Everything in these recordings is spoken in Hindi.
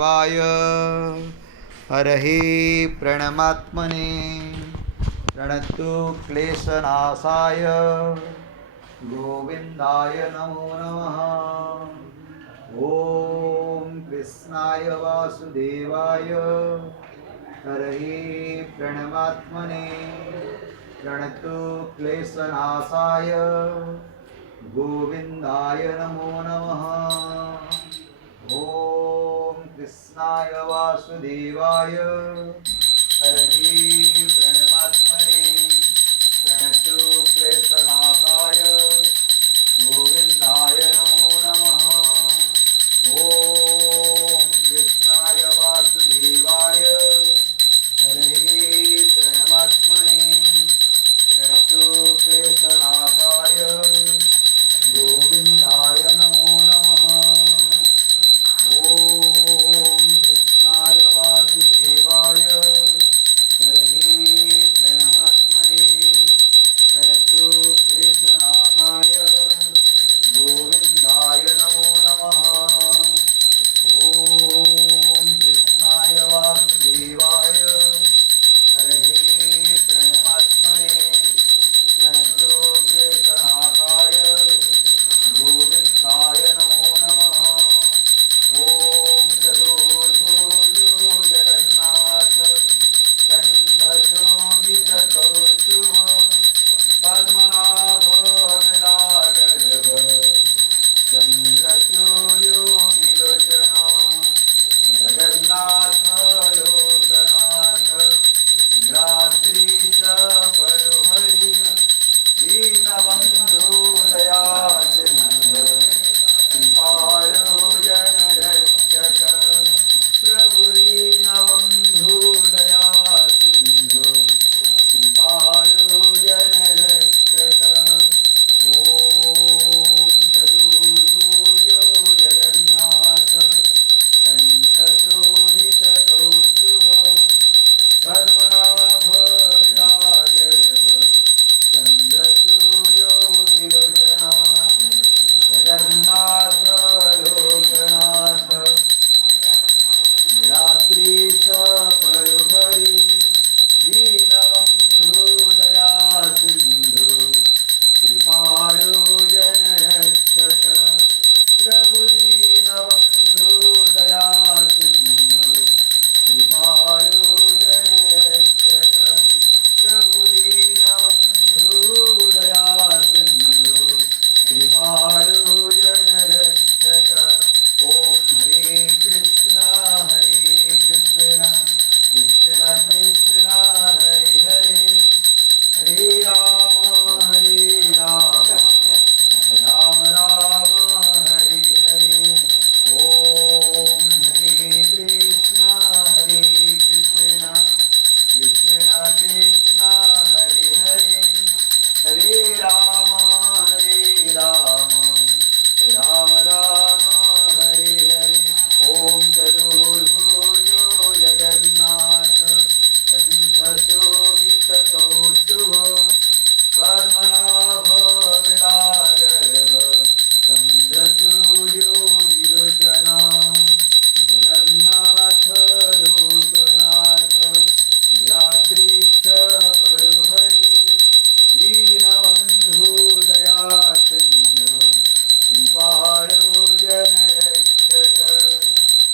वाय हरहि प्रणमात्मने प्रणतु क्लेशनाशाय गोविंदाय नमो नमः। ओम कृष्णाय वासुदेवाय हरहि प्रणमात्मने प्रणतु क्लेशनाशाय गोविंदाय नमो नमः। ओम कृष्णाय वासुदेवाय हरहि प्रणमात्मने प्रणतु क्लेशनाशाय गोविंदाय नमो नमः। ओम कृष्णाय वासुदेवाय हरहि प्रणमात्मने प्रणतु क्लेशनाशाय गोविंदाय नमो नमः। ओम कृष्णाय वासुदेवाय हरहि प्रणमात्मने प्रणतु क्लेशनाशाय गोविंदाय नमो नमः। ओम कृष्णाय वासुदेवाय हरहि प्रणमात्मने प्रणतु क्लेशनाशाय गोविंदाय नमो नमः। ओम चतुर्भुजो जगन्नाथ कंठशोभितकौस्तुभ पद्मनाभ विराजरव चंद्रसूर्यो विलोचन जगन्नाथ लोकनाथ निराद्रीश परुहरि दीनबन्धु दयासिन्धु कृपालो जनरक्षक प्रभु दीनबन्धु दयासिन्धु कृपालो जनरक्षक। ओम चतुर्भुजो जगन्नाथ कंठशोभितकौस्तुभ पद्मनाभ विराजरव चंद्रसूर्यो विलोचन जगन्नाथ लोकनाथ निराद्रीश परुहरि दीनबन्धु दयासिन्धु कृपालो जनरक्षक प्रभु दीनबन्धु दयासिन्धु कृपालो जनरक्षक प्रभु दीनबन्धु दयासिन्धु कृपालो जनरक्षक। ओम हरे कृष्णा कृष्ण कृष्ण हरे हरे हरे राम राम राम हरे हरे। ओम हरे कृष्णा कृष्ण कृष्ण हरे हरे हरे राम राम राम हरे हरे। ओम चतुर्भुजो जगन्नाथ कंठशोभितकौस्तुभ पद्मनाभ विराजरव चंद्रसूर्यो विलोचन जगन्नाथ लोकनाथ निराद्रीश परुहरि दीनबन्धु दयासिन्धु कृपालो जनरक्षक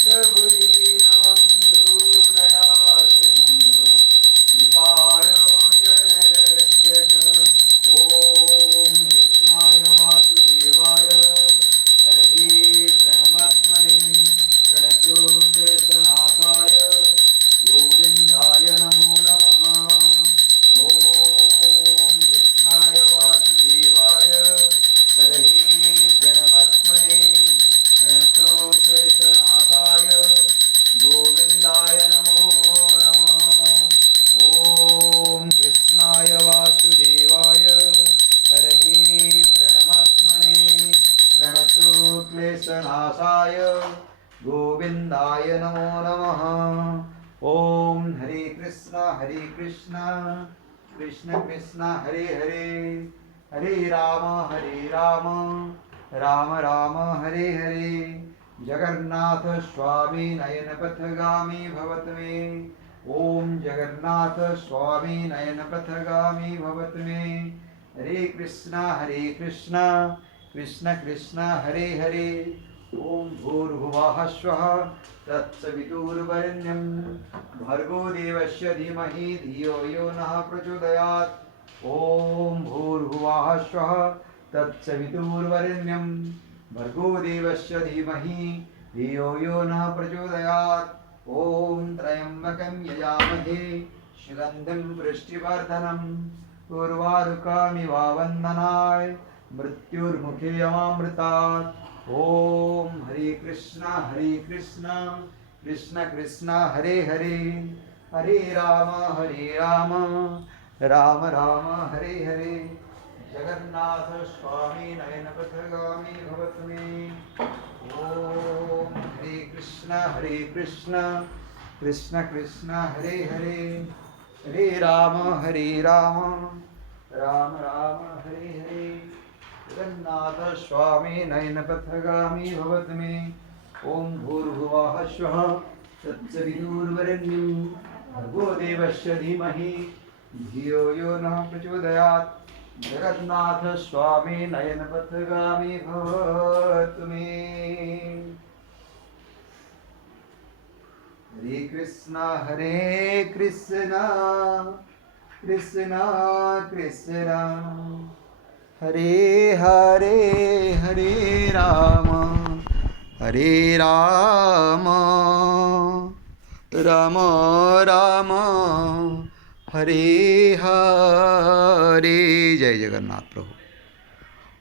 प्रभु दीनबन्धु दयासिन्धु कृपालो जनरक्षक। ओम कृष्णाय वासुदेवाय हरहि प्रणमात्मने प्रणतु क्लेशनाशाय गोविंदाय नमो नमः। ओम कृष्णाय वासुदेवाय हरहि प्रणमात्मने प्रणतु क्लेशनाशाय गोविंदाय नमो नमः। ओम कृष्णाय वासुदेवाय हरहि प्रणमात्मने प्रणतु क्लेशनाशाय गोविंदाय नमो नमः। ओम हरे कृष्ण कृष्ण कृष्ण हरे हरे हरे राम राम राम हरे हरे जगन्नाथ स्वामी नयनपथगामी भवत मे। ओम जगन्नाथ स्वामी नयनपथगामी भवत मे। हरे कृष्णा कृष्ण कृष्ण हरे हरे। ओम भूर्भुवः स्वः तत्सवितुर्वरेण्यं भर्गो देवस्य धीमहि धियो यो नः प्रचोदयात्। ओम भूर्भुवः स्वः तत्सवितुर्वरेण्यं भर्गो देवस्य धीमहि धियो यो नः प्रचोदयात्। ओम त्र्यंबकं यजामहे सुगन्धिं पुष्टिवर्धनम् उर्वारुकमिव वन्दनाय मृत्युर्मुखे अमामृतात्। ओम हरे कृष्णा कृष्ण कृष्ण हरे हरे। हरे राम राम राम हरे हरे। जगन्नाथ स्वामी नयनपथगामी भवत मे। ओम हरे कृष्ण कृष्ण कृष्ण हरे हरे। हरे राम राम राम हरे हरे। जगन्नाथ स्वामी नयनपथगामी भवत मे। ओम भूर्भुवः स्वः तत्सवितुर्वरेण्यं भर्गो देवस्य धीमहि धियो यो नः प्रचोदयात्। जगन्नाथ स्वामी नयनपथगामी भवत मे। हरे कृष्ण कृष्ण कृष्ण हरे हरे। हरे राम राम राम हरे हरे। जय जगन्नाथ प्रभु।